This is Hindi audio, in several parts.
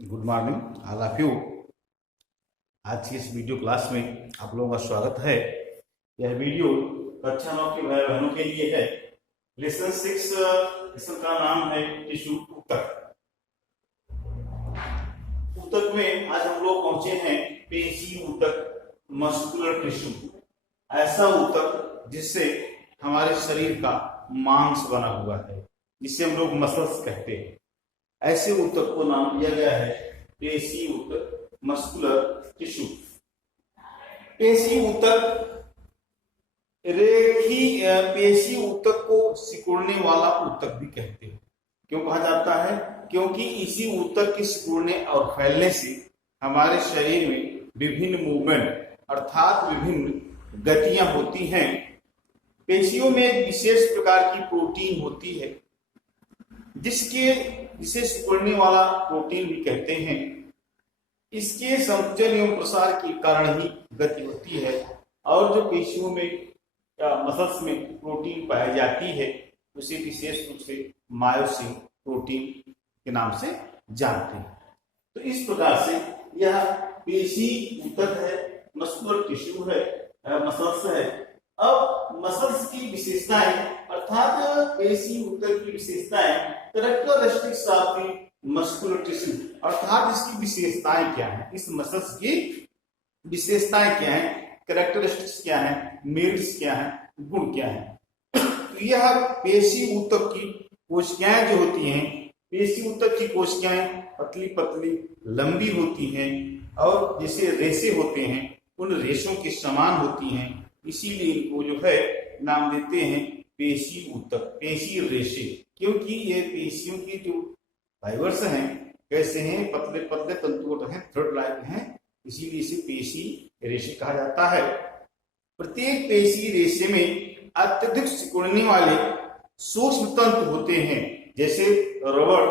Good morning all of you. आज की इस वीडियो क्लास में आप लोगों का स्वागत है। यह वीडियो कक्षा 9 के भाई बहनों के लिए है। लेसन 6 इसका नाम है टिश्यू ऊतक। ऊतक में आज हम लोग पहुंचे हैं पेशी ऊतक, मस्कुलर टिश्यू। ऐसा ऊतक जिससे हमारे शरीर का मांस बना हुआ है, जिसे हम लोग मसल्स कहते हैं। ऐसे ऊतक को नाम दिया गया है पेशी ऊतक, मस्कुलर टिश्यू। पेशी ऊतक पेशी ऊतक को सिकुड़ने वाला ऊतक भी कहते हैं। क्यों कहा जाता है? क्योंकि इसी ऊतक के सिकुड़ने और फैलने से हमारे शरीर में विभिन्न मूवमेंट अर्थात विभिन्न गतियां होती हैं। पेशियों में एक विशेष प्रकार की प्रोटीन होती है जिसे सिकुड़ने वाला प्रोटीन भी कहते हैं। इसके संकुचन एवं प्रसार के कारण ही गति होती है। और जो पेशियों में या मसल्स में प्रोटीन पाई जाती है उसे विशेष रूप से मायोसिन प्रोटीन के नाम से जानते हैं। तो इस प्रकार से यह पेशी ऊतक है, मस्कुलर टिश्यू है, मसल्स है। अब मसल्स की विशेषताएं अर्थात पेशी ऊतक की विशेषताएं, characteristics of the muscular tissue अर्थात इसकी विशेषताएं क्या है, इस मसल्स की विशेषताएं क्या है, कैरेक्टरिस्टिक्स क्या है, मेरिट्स क्या है, गुण क्या है। तो यह पेशी ऊतक की कोशिकाएं जो होती हैं, पेशी ऊतक की कोशिकाएं पतली पतली लंबी होती हैं और जैसे रेशे होते हैं उन रेशों के समान होती हैं। इसीलिए इनको जो है नाम देते हैं पेशी ऊतक, पेशी रेशे। क्योंकि ये पेशियों की जो फाइबर्स हैं कैसे हैं, पतले पतले तंतुओं हैं, थ्रेड लाइक हैं, इसीलिए इसे पेशी रेशे कहा जाता है। प्रत्येक पेशी रेशे में अत्यधिक सिकुड़ने वाले सूक्ष्म तंतु होते हैं। जैसे रबड़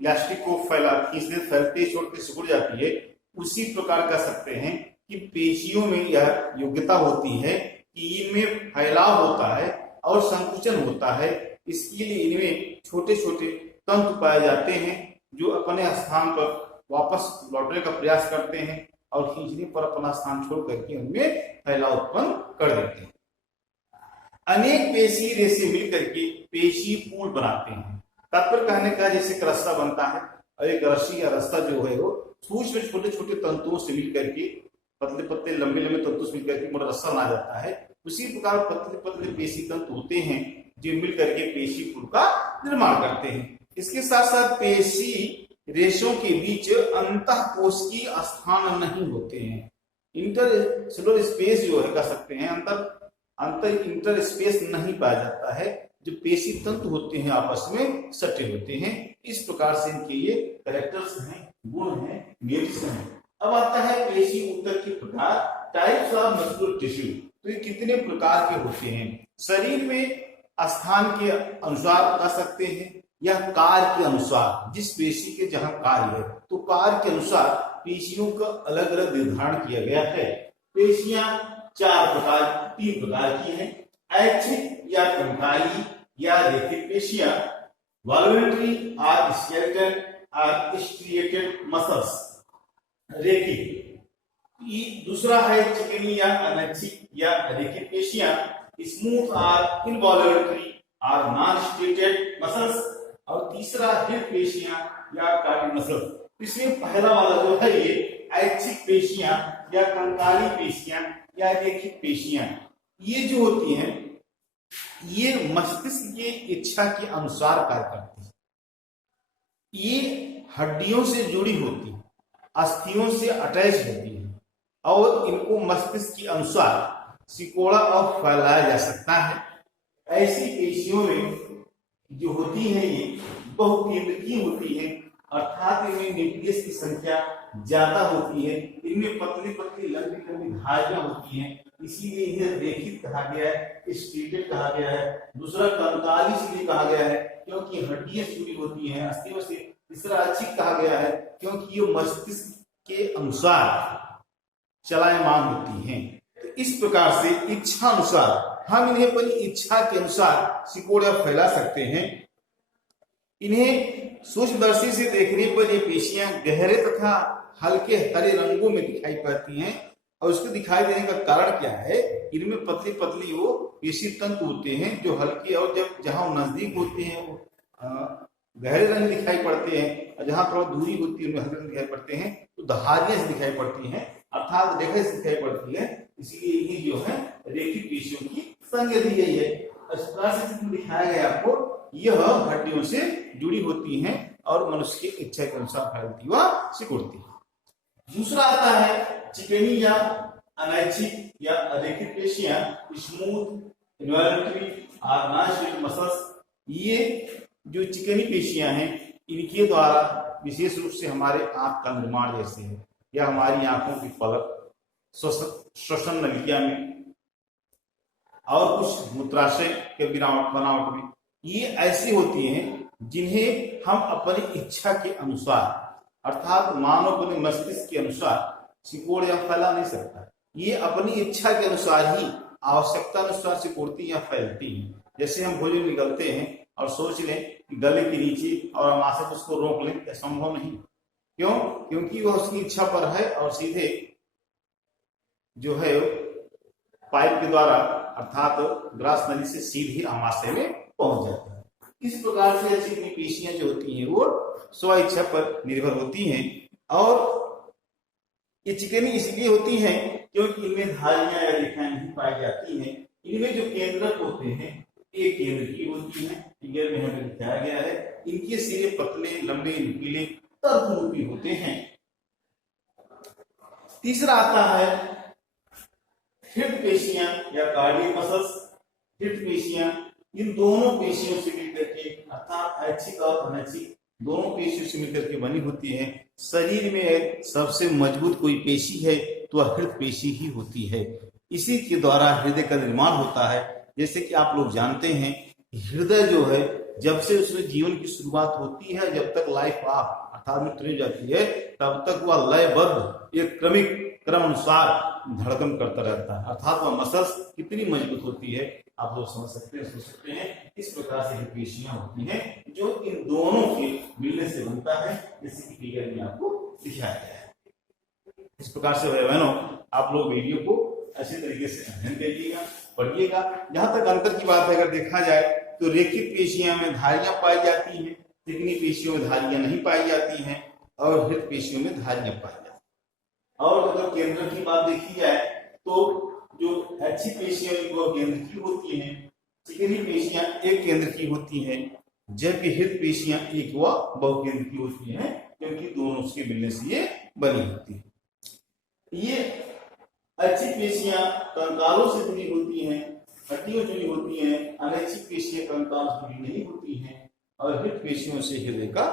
इलास्टिक को फैलते छोड़ते सिकुड़ जाती है, उसी प्रकार कह सकते हैं कि पेशियों में यह योग्यता होती है कि इनमें फैलाव होता है और संकुचन होता है। इसके लिए इनमें छोटे छोटे तंतु पाए जाते हैं जो अपने स्थान पर वापस लौटने का प्रयास करते हैं और खींचने पर अपना स्थान छोड़ करके उनमें फैलाव उत्पन्न कर देते हैं। अनेक पेशी रेशे मिलकर के पेशी पूल बनाते हैं। तात्पर्य कहने का जैसे एक रस्सा बनता है और एक रस्सी या रास्ता जो है वो सूक्ष्म छोटे छोटे तंतुओं से मिलकर के पतले पतले लंबे लंबे तंतु से मिलकर के मोटा रस्सा बना जाता है। उसी प्रकार पतले पतले पेशी तंतु होते हैं जो मिलकर के पेशी पूल का निर्माण करते हैं। इसके साथ साथ पेशी रेशों के बीच अंतःकोशिकीय स्थान नहीं होते हैं। इंटरसेलुलर स्पेस जो है कह सकते हैं इंटर स्पेस नहीं पाया जाता है। जो पेशी तंतु होते हैं आपस में सटे होते हैं। इस प्रकार से इनके ये कैरेक्टर्स हैं, गुण हैं, मेरिट्स हैं। अब आता है पेशी ऊतक के प्रकार, टाइप्स ऑफ मस्कुलर टिश्यू। तो ये कितने प्रकार के होते हैं? शरीर में स्थान के अनुसार कह सकते हैं या कार्य के अनुसार, जिस पेशी के जहां कार्य है तो कार्य के अनुसार पेशियों का अलग अलग निर्धारण किया गया है। पेशियां तीन प्रकार की हैं। ऐच्छिक या कंकाली या रेखिक पेशियां, वॉल्यूमेट्री और स्केलेटल और स्ट्रिएटेड मसल्स रेखिक। दूसरा है चिकनी या अनैच्छिक या रेखिक पेशियां, स्मूथ और इनवॉल्यूमेट्री और नॉन स्ट्रिएटेड मसल्स। और तीसरा है पेशियां या काली मसल्स। इसमें पहला वाला जो है ये ऐच्छिक पेशियां या कंकाली पेशियां या रेखिक पेशियां, ये जो होती हैं ये मस्तिष्क की इच्छा के अनुसार कार्य करती है। ये हड्डियों से जुड़ी होती है, अस्थियों से अटैच होती है और इनको मस्तिष्क के अनुसार सिकोड़ा और फैलाया जा सकता है। ऐसी पेशियों में जो होती है ये बहुकेंद्रीय होती है अर्थात इनमें न्यूक्लियस की संख्या ज्यादा होती है। इनमें पतली पतली लंबी लंबी धारियां होती हैं, इसीलिए इन्हें रेखित कहा गया है, स्ट्रिएटेड कहा गया है। दूसरा कंकाली इसलिए कहा गया है क्योंकि हड्डियां जुड़ी होती हैं अस्थियों से। तीसरा ऐच्छिक कहा गया है क्योंकि ये मस्तिष्क के अनुसार चलायमान होती हैं। तो इस प्रकार से इच्छा अनुसार हम इन्हें अपनी इच्छा के अनुसार सिकोड़ा फैला सकते हैं। इन्हें सूक्ष्मदर्शी से देखने पर ये पेशियां गहरे तथा हल्के हरे रंगों में दिखाई पड़ती हैं। और उसके दिखाई देने का कारण क्या है, इनमें पतली पतली वो पेशी तंतु होते हैं जो हल्के, और जब जहां नजदीक होते हैं वो गहरे रंग दिखाई पड़ते हैं, और जहां थोड़ा दूरी होती है उनमें हल्के रंग दिखाई पड़ते हैं, तो धारियां से दिखाई पड़ती हैं, अर्थात रेखा से दिखाई पड़ती है। इसलिए ये जो है रेखित पेशियों की संज्ञा दी गई है। इस प्रकार से चित्र दिखाया गया आपको, यह हड्डियों से जुड़ी होती हैं और मनुष्य की इच्छा के अनुसार फैलती व सिकुड़ती है। दूसरा आता है चिकनी या अनैच्छिक या अरेखित पेशियां, स्मूथ इन्वॉल्यूटरी और नॉन मसल्स। ये जो चिकनी पेशियां हैं, इनके द्वारा विशेष रूप से हमारे आंख का निर्माण जैसे है, या हमारी आंखों की पलक, श्वसन नलिका में, और कुछ मूत्राशय के बनावट में, ये ऐसी होती हैं जिन्हें हम अपनी इच्छा के अनुसार, अर्थात मानव अपने मस्तिष्क के अनुसार सिकोड़ या फैला नहीं सकता। ये अपनी इच्छा के अनुसार ही, आवश्यकता अनुसार सिकोड़ती या फैलती हैं। जैसे हम भोजन निगलते हैं और सोच लें कि गले के नीचे और हम आशा उसको रोक लें, यह संभव नहीं। क्यों? क्योंकि वह उसकी इच्छा पर है और सीधे जो है पाइप के द्वारा, अर्थात ग्रास नली से सीधे आमाशय में पहुंच जाता है। इस प्रकार से चिकनी पेशियां जो होती हैं वो स्व इच्छा पर निर्भर होती हैं, और ये चिकनी इसलिए होती हैं क्योंकि इनमें धारियां या रेखाएं नहीं पाई जाती हैं। इनमें जो केंद्रक होते हैं एक केंद्र की होती है, फिगर में हमें दिखाया गया है। इनके सिरे पतले, लंबे, नुकीले, तर्कमुखी होते हैं। तीसरा आता है हृदय पेशियां या कार्डियक मसल्स। हृदय पेशियां इन दोनों पेशियों से मिलकर के, अर्थात ऐच्छिक और अनैच्छिक दोनों पेशियों से मिलकर के बनी होती है। शरीर में सबसे मजबूत कोई पेशी है तो वह हृदय पेशी ही होती है। इसी के द्वारा हृदय का निर्माण होता है। जैसे कि आप लोग जानते हैं, हृदय जो है जब से उसमें जीवन की शुरुआत होती है, जब तक लाइफ ऑफ अर्थात मृत्यु जाती है, तब तक वह लयबद्ध एक क्रमिक क्रम अनुसार धड़कन करता रहता है। अर्थात वह मसल्स कितनी मजबूत होती है आप लोग समझ सकते हैं, सोच सकते हैं। इस प्रकार से पेशियां होती हैं जो इन दोनों के मिलने से बनता है, जैसे कि फिगर में आपको दिखाया गया है। इस प्रकार से भाई बहनों, आप लोग वीडियो को अच्छे तरीके से अध्ययन करिएगा, पढ़िएगा। जहां तक अंतर की बात अगर देखा जाए तो रेखित पेशियों में धारियां पाई जाती हैं, चिकनी पेशियों में धारियां नहीं पाई जाती हैं, और हृदय पेशियों में धारियां पाई जाती हैं। और अगर केंद्र की बात देखी जाए तो जो ऐच्छिक पेशियां वो केंद्र की होती हैं, चिकनी पेशियां एक केंद्र की होती हैं, जबकि हृदय पेशियां एक व बहुकेंद्र की होती हैं, क्योंकि दोनों के मिलने से ये बनी होती है। ये ऐच्छिक पेशियां कंकालों से जुड़ी होती हैं, हड्डियों जुड़ी होती हैं। अनैच्छिक पेशियां कंकाल से जुड़ी नहीं होती हैं, और हृदय पेशियों से हृदय का,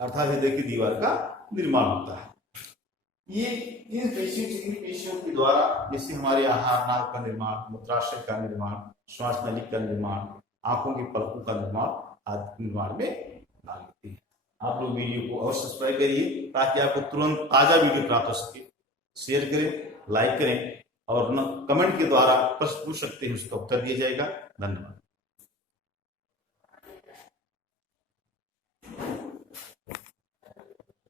अर्थात हृदय की दीवार का निर्माण होता है। ये इन पेशियों, चिकनी पेशियों के द्वारा जैसे हमारे आहार नाल का निर्माण, मूत्राशय का निर्माण, श्वास नली का निर्माण, आंखों के पलकों का निर्माण आदि निर्माण में भाग लेती है। आप लोग वीडियो को और सब्सक्राइब करिए ताकि आपको तुरंत ताजा वीडियो प्राप्त हो सके। शेयर करें, लाइक करें, और कमेंट के द्वारा प्रश्न पूछ सकते हैं, उसका उत्तर दिया जाएगा। धन्यवाद।